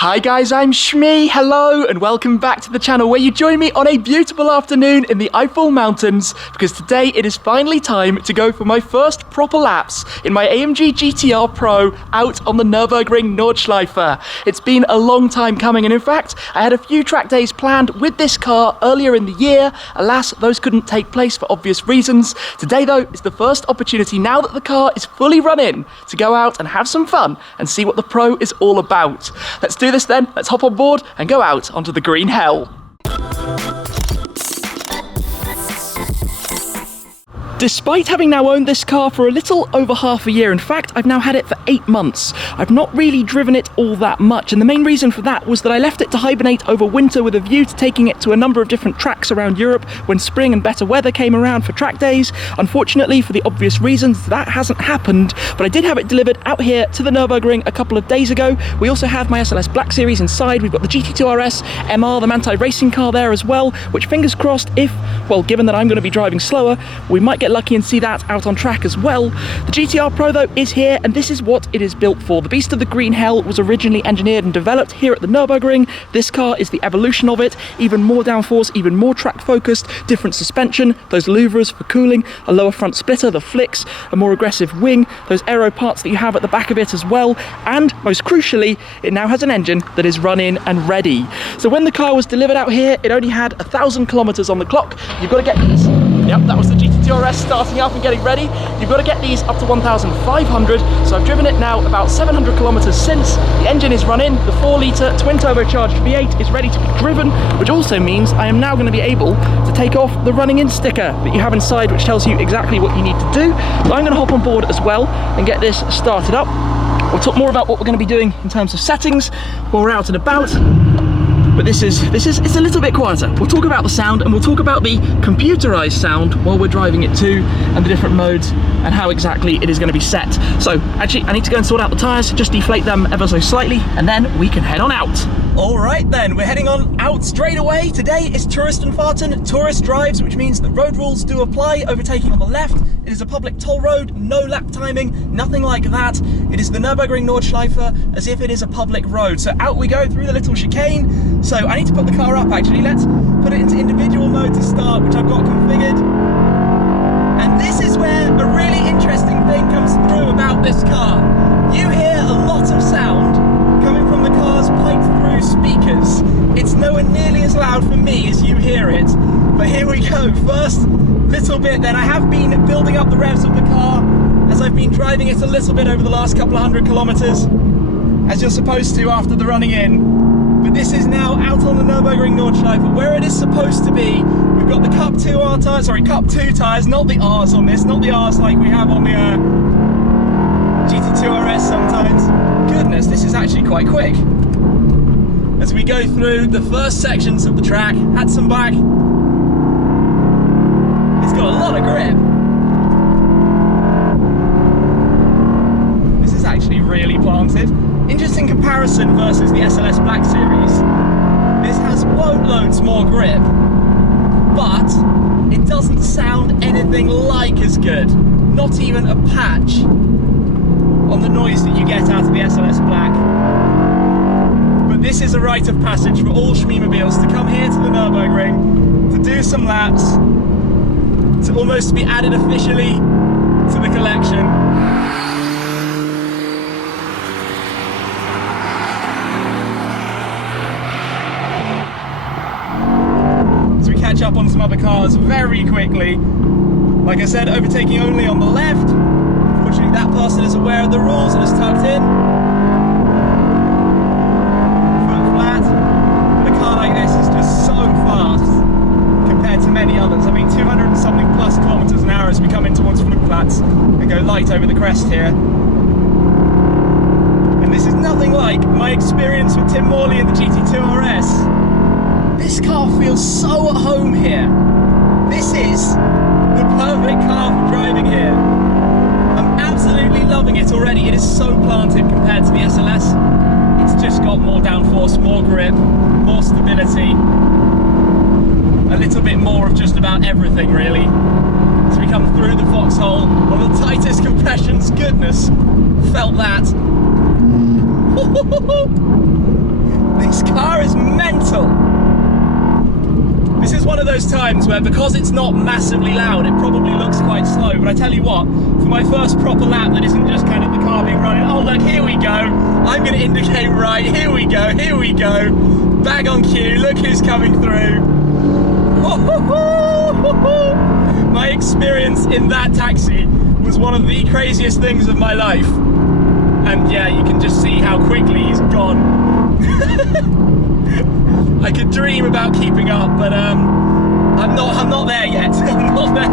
Hi guys, I'm Shmee, hello and welcome back to the channel where you join me on a beautiful afternoon in the Eifel Mountains, because today it is finally time to go for my first proper laps in my AMG GT R Pro out on the Nürburgring Nordschleife. It's been a long time coming, and in fact I had a few track days planned with this car earlier in the year. Alas, those couldn't take place for obvious reasons. Today though is the first opportunity, now that the car is fully run in, to go out and have some fun and see what the Pro is all about. Let's do this then, let's hop on board and go out onto the green hell. Despite having now owned this car for a little over half a year, in fact I've now had it for 8 months, I've not really driven it all that much, and the main reason for that was that I left it to hibernate over winter with a view to taking it to a number of different tracks around Europe when spring and better weather came around for track days. Unfortunately, for the obvious reasons, that hasn't happened, but I did have it delivered out here to the Nürburgring a couple of days ago. We also have my SLS Black Series inside, we've got the GT2 RS MR, the Manthey racing car there as well, which fingers crossed, if, well, given that I'm going to be driving slower, we might get lucky and see that out on track as well. The GT R Pro though is here, and this is what it is built for. The beast of the green hell was originally engineered and developed here at the Nürburgring. This car is the evolution of it, even more downforce, even more track focused, different suspension, those louvers for cooling, a lower front splitter, the flicks, a more aggressive wing, those aero parts that you have at the back of it as well, and most crucially it now has an engine that is run-in and ready. So when the car was delivered out here, it only had 1,000 kilometers on the clock. You've got to get these. Yep, that was the GT2 RS starting up and getting ready. You've got to get these up to 1,500, so I've driven it now about 700 kilometers since. The engine is run in, the 4-litre twin turbocharged V8 is ready to be driven, which also means I am now going to be able to take off the running in sticker that you have inside, which tells you exactly what you need to do. So I'm going to hop on board as well and get this started up. We'll talk more about what we're going to be doing in terms of settings while we're out and about. But it's a little bit quieter. We'll talk about the sound, and we'll talk about the computerized sound while we're driving it too, and the different modes and how exactly it is going to be set. So actually I need to go and sort out the tyres, just deflate them ever so slightly, and then we can head on out. Alright then, we're heading on out straight away. Today is Touristenfahrten, tourist drives, which means that road rules do apply. Overtaking on the left, it is a public toll road, no lap timing, nothing like that. It is the Nürburgring Nordschleife as if it is a public road. So out we go through the little chicane. So I need to put the car up actually. Let's put it into individual mode to start, which I've got configured. And this is where a really interesting thing comes through about this car. You hear a lot of sound coming from the car's piped through speakers. It's nowhere nearly as loud for me as you hear it. But here we go, first little bit then. I have been building up the revs of the car as I've been driving it a little bit over the last couple of 100 kilometers, as you're supposed to after the running in. But this is now out on the Nürburgring Nordschleife, where it is supposed to be. We've got the Cup 2 R tyres, sorry, Cup 2 tyres, not the R's on this, not the R's like we have on the GT2 RS sometimes. Goodness, this is actually quite quick. As we go through the first sections of the track, had some back. It's got a lot of grip. This is actually really planted. Interesting comparison versus the SLS Black Series. This has loads more grip, but it doesn't sound anything like as good. Not even a patch on the noise that you get out of the SLS Black. But this is a rite of passage for all Shmeemobiles to come here to the Nürburgring, to do some laps, to almost be added officially to the collection. So we catch up on some other cars very quickly. Like I said, overtaking only on the left. Fortunately, that person is aware of the rules and is tucked in. Foot flat. But a car like this is just so fast compared to many others. I mean, 200 and something plus kilometers an hour as we come in towards foot flats and go light over the crest here. And this is nothing like my experience with Tim Morley in the GT2 RS. This car feels so at home here. This is the perfect car for driving here. I'm absolutely loving it already. It is so planted compared to the SLS. It's just got more downforce, more grip, more stability, a little bit more of just about everything really. So we come through the foxhole, one of the tightest compressions, goodness, felt that. those times where, because it's not massively loud, it probably looks quite slow, but I tell you what, for my first proper lap that isn't just kind of the car being running, oh look, here we go, I'm going to indicate right, here we go, bang on cue, look who's coming through. My experience in that taxi was one of the craziest things of my life. And yeah, you can just see how quickly he's gone. I could dream about keeping up, but I'm not there yet. I'm not there.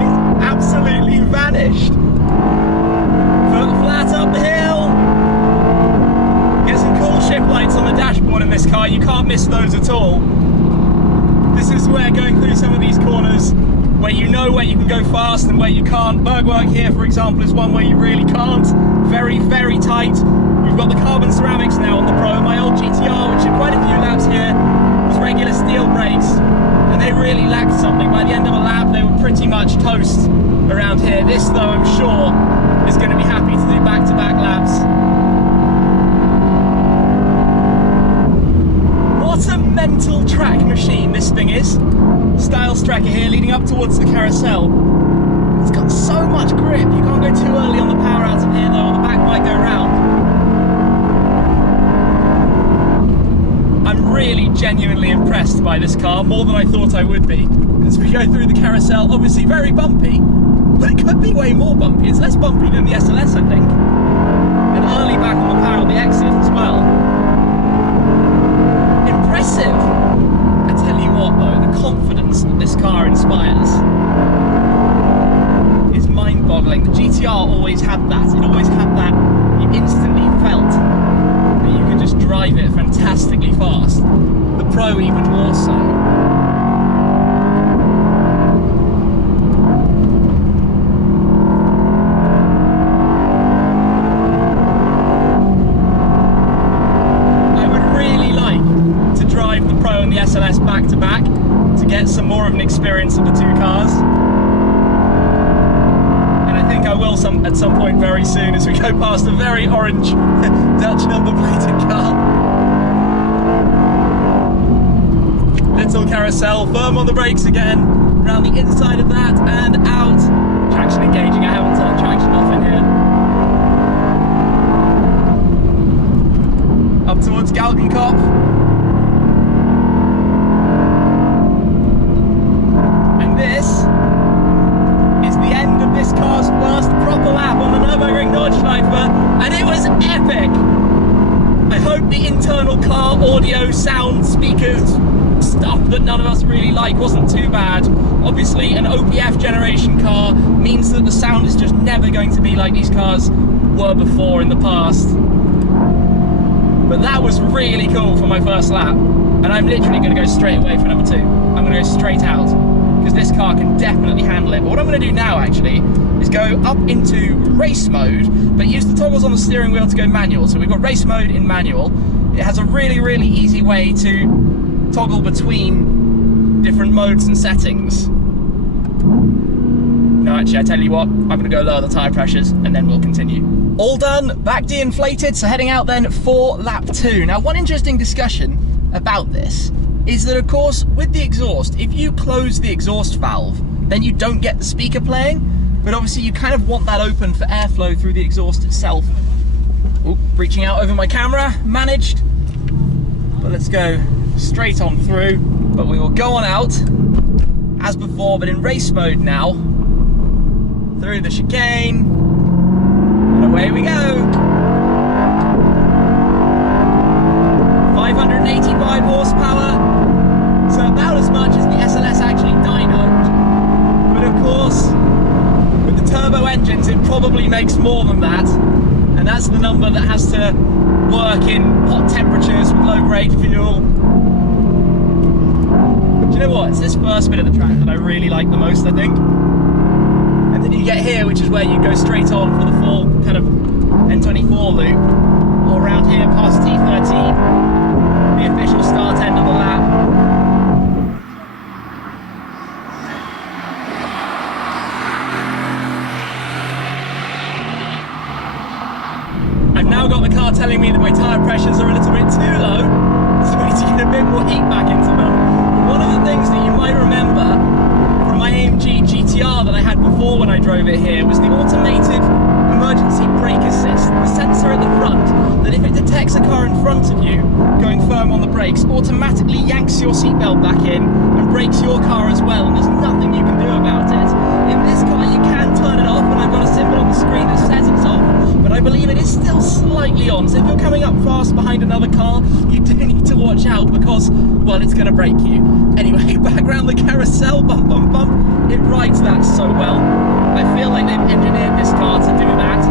He's absolutely vanished. Foot flat up the hill. Get some cool shift lights on the dashboard in this car. You can't miss those at all. This is where going through some of these corners where you know where you can go fast and where you can't. Bergwerk here, for example, is one where you really can't. Very, very tight. We've got the carbon ceramics now on the Pro. My old GTR, which had quite a few laps here, was regular steel brakes, and they really lacked something. By the end of a lap, they were pretty much toast around here. This, though, I'm sure, is going to be happy to do back-to-back laps. What a mental track machine this thing is. Styles tracker here leading up towards the carousel. It's got so much grip. You can't go too early on the power out of here though, or the back might go round. I'm really genuinely impressed by this car, more than I thought I would be. As we go through the carousel, obviously very bumpy, but it could be way more bumpy. It's less bumpy than the SLS, I think. And early back on the power on the exit as well. Impressive. I tell you what though, the confidence that this car inspires is mind-boggling. The GTR always had that. It always had that. You instantly felt that you could just drive it fantastically fast. The Pro even more so. The SLS back to back to get some more of an experience of the two cars, and I think I will at some point very soon as we go past a very orange Dutch number plated car. Little carousel, firm on the brakes again, around the inside of that and out. Traction engaging, I haven't turned traction off in here. Up towards Galgenkopf. This is the end of this car's first proper lap on the Nürburgring Nordschleife, and it was epic! I hope the internal car audio, sound, speakers, stuff that none of us really like wasn't too bad. Obviously an OPF generation car means that the sound is just never going to be like these cars were before in the past. But that was really cool for my first lap, and I'm literally going to go straight away for number 2. I'm going to go straight out, because this car can definitely handle it. But what I'm going to do now actually is go up into race mode, but use the toggles on the steering wheel to go manual. So we've got race mode in manual. It has a really, really easy way to toggle between different modes and settings. No, actually, I tell you what, I'm going to go lower the tyre pressures and then we'll continue. All done, back de-inflated, so heading out then for lap 2. Now, one interesting discussion about this is that, of course, with the exhaust, if you close the exhaust valve, then you don't get the speaker playing, but obviously you kind of want that open for airflow through the exhaust itself. Oop, reaching out over my camera, managed. But let's go straight on through, but we will go on out as before, but in race mode now, through the chicane, and away we go. 585 horsepower, so about as much as the SLS actually dynoed. But of course, with the turbo engines, it probably makes more than that, and that's the number that has to work in hot temperatures with low grade fuel. Do you know what? It's this first bit of the track that I really like the most, I think. And then you get here, which is where you go straight on for the full kind of N24 loop, or around here past T13, the official start end of the lap. I've now got the car telling me that my tyre pressures are a little bit too low, so we need to get a bit more heat back into them. One of the things that you might front of you going firm on the brakes automatically yanks your seatbelt back in and brakes your car as well, and there's nothing you can do about it. In this car you can turn it off, and I've got a symbol on the screen that says it's off, but I believe it is still slightly on, so if you're coming up fast behind another car, you do need to watch out because, well, it's going to brake you. Anyway, back around the carousel, bump, bump, bump, it rides that so well. I feel like they've engineered this car to do that.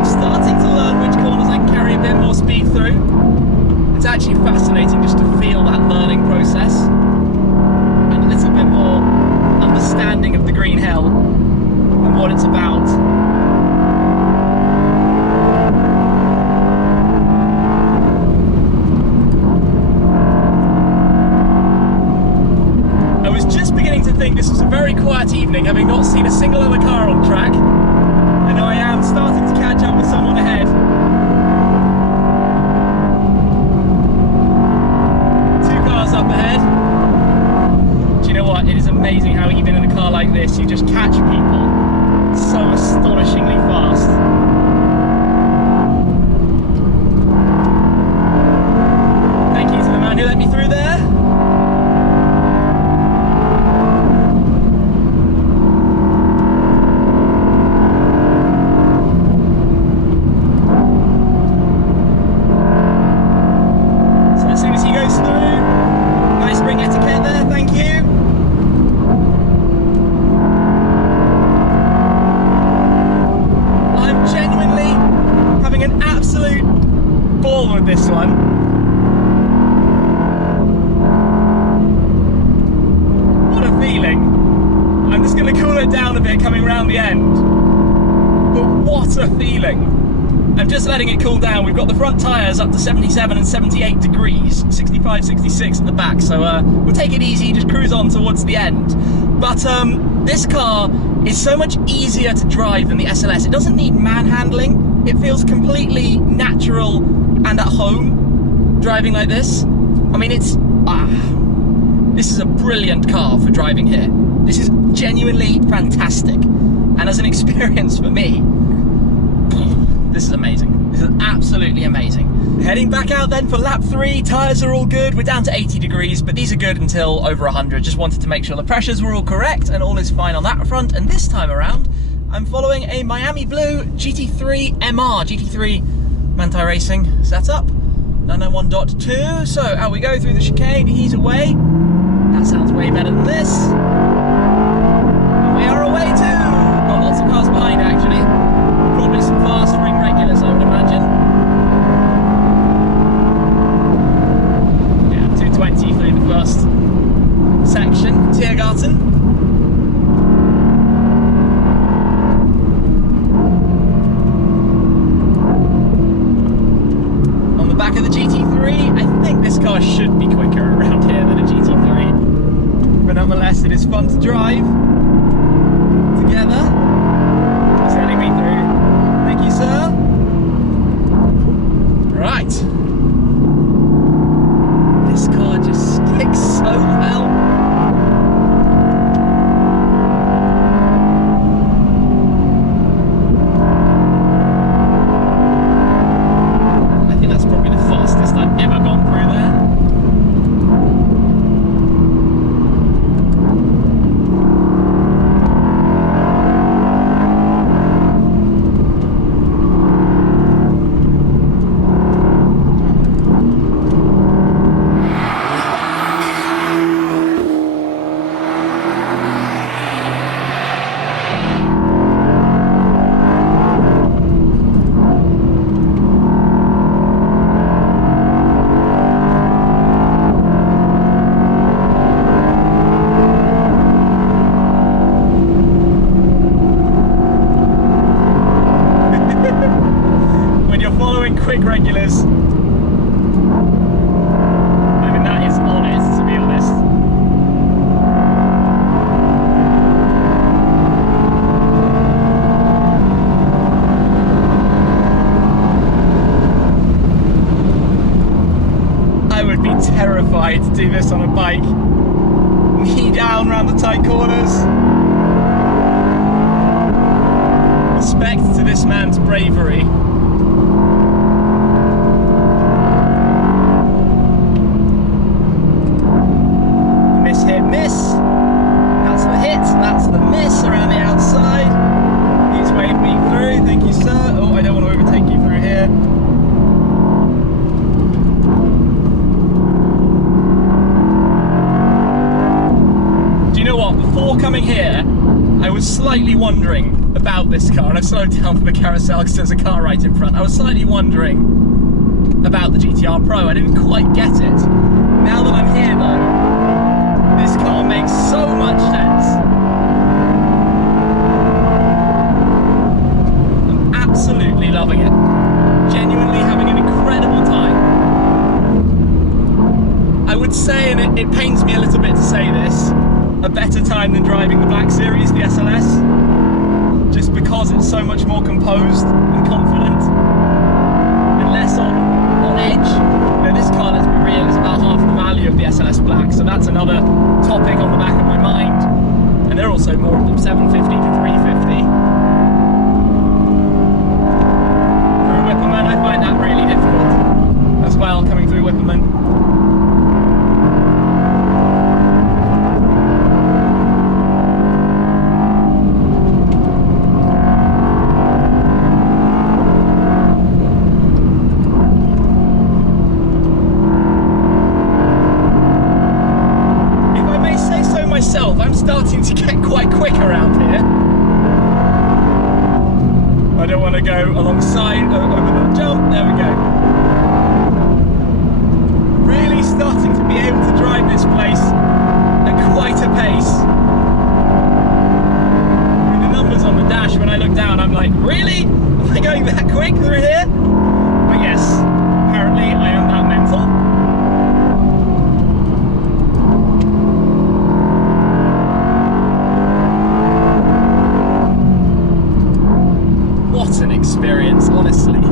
I'm starting to learn which corners I can carry a bit more speed through. It's actually fascinating just to feel that learning process and a little bit more understanding of the green hell and what it's about. I think this was a very quiet evening, having not seen a single other car on track, and I am starting to catch up with someone ahead. 2 cars up ahead. Do you know what? It is amazing how even in a car like this you just catch people so astonishingly fast. Thank you to the man who let me through there. This one. What a feeling. I'm just going to cool it down a bit coming round the end. But what a feeling. I'm just letting it cool down. We've got the front tyres up to 77 and 78 degrees, 65, 66 at the back. So we'll take it easy, just cruise on towards the end. But this car is so much easier to drive than the SLS. It doesn't need manhandling. It feels completely natural and at home driving like this. I mean, this is a brilliant car for driving here. This is genuinely fantastic, and as an experience for me, this is amazing. This is absolutely amazing. Heading back out then for lap 3. Tyres are all good. We're down to 80 degrees, but these are good until over 100. Just wanted to make sure the pressures were all correct and all is fine on that front. And this time around, I'm following a Miami Blue GT3 MR, GT3 Manti Racing setup, 991.2. So out we go through the chicane, he's away. That sounds way better than this. And we are away too. Got lots of cars behind actually. Probably some fast ring regulars, I would imagine. Yeah, 220 through the first section, Tiergarten. Back of the GT3, I think this car should be quicker around here than a GT3, but nonetheless it is fun to drive together. He's heading me through. Thank you, sir. Right, this car just kicks so well. Quick regulars. I mean, that is honest, to be honest. I would be terrified to do this on a bike. Knee down around the tight corners. respect to this man's bravery. Miss, hit, miss. That's the hit, that's the miss around the outside. He's waved me through, thank you sir. Oh, I don't want to overtake you through here. Do you know what, before coming here, I was slightly wondering about this car, and I slowed down for the carousel because there's a car right in front. I was slightly wondering about the GT R Pro, I didn't quite get it. Now that I'm here though, this car makes so much sense. I'm absolutely loving it. Genuinely having an incredible time. I would say, and it pains me a little bit to say this, a better time than driving the Black Series, the SLS, just because it's so much more composed and confident and less on edge. You know, this car, let's be real, is about half the value of the SLS Black, so that's another topic on the back of my mind. And there are also more of them, 750 to 350. Through Whipperman, I find that really difficult as well, coming through Whipperman. I'm starting to get quite quick around here. I don't want to go alongside over the jump. There we go. Really starting to be able to drive this place at quite a pace. With the numbers on the dash, when I look down, I'm like, really? Am I going that quick through here? But yes, apparently I am that mental. An experience, honestly.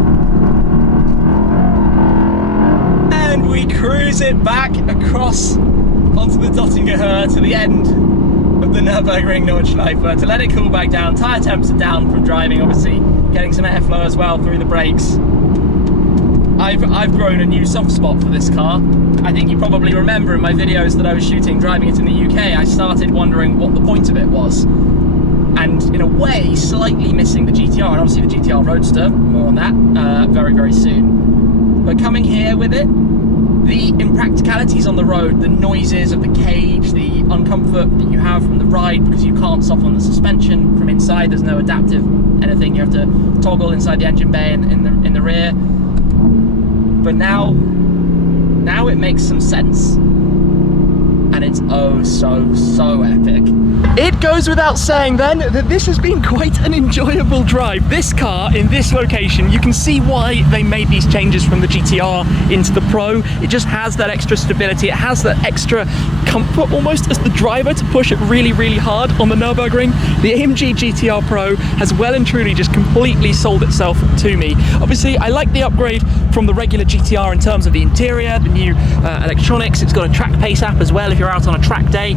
And we cruise it back across onto the Dottinger to the end of the Nürburgring Nordschleife to let it cool back down. Tyre temps are down from driving, obviously getting some airflow as well through the brakes. I've grown a new soft spot for this car. I think you probably remember in my videos that I was shooting driving it in the UK, I started wondering what the point of it was. And in a way, slightly missing the GTR, and obviously the GTR Roadster, more on that very, very soon. But coming here with it, the impracticalities on the road, the noises of the cage, the uncomfort that you have from the ride because you can't soften the suspension from inside, there's no adaptive anything, you have to toggle inside the engine bay in the rear. But now it makes some sense. And it's oh so epic. It goes without saying then that this has been quite an enjoyable drive. This car in this location, you can see why they made these changes from the GTR into the Pro. It just has that extra stability, it has that extra comfort almost as the driver to push it really, really hard on the Nürburgring. The AMG GT R Pro has well and truly just completely sold itself to me. Obviously, I like the upgrade from the regular GTR in terms of the interior, the new electronics. It's got a track pace app as well if you're out on a track day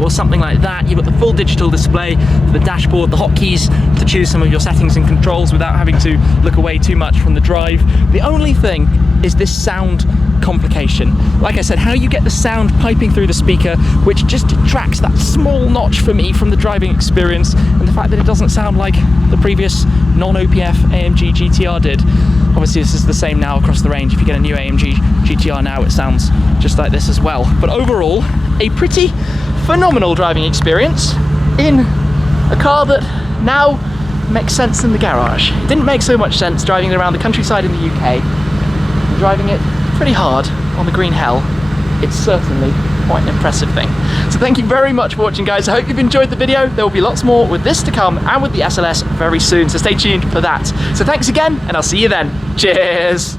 or something like that. You've got the full digital display for the dashboard, the hotkeys to choose some of your settings and controls without having to look away too much from the drive. The only thing is this sound complication. Like I said, how you get the sound piping through the speaker, which just detracts that small notch for me from the driving experience, and the fact that it doesn't sound like the previous non-OPF AMG GTR did. Obviously this is the same now across the range. If you get a new AMG GTR now, it sounds just like this as well. But overall, a pretty phenomenal driving experience in a car that now makes sense in the garage. It didn't make so much sense driving it around the countryside in the UK. Driving it pretty hard on the green hell, it's certainly quite an impressive thing. So thank you very much for watching, guys. I hope you've enjoyed the video. There will be lots more with this to come and with the SLS very soon, so stay tuned for that. So thanks again, and I'll see you then. Cheers!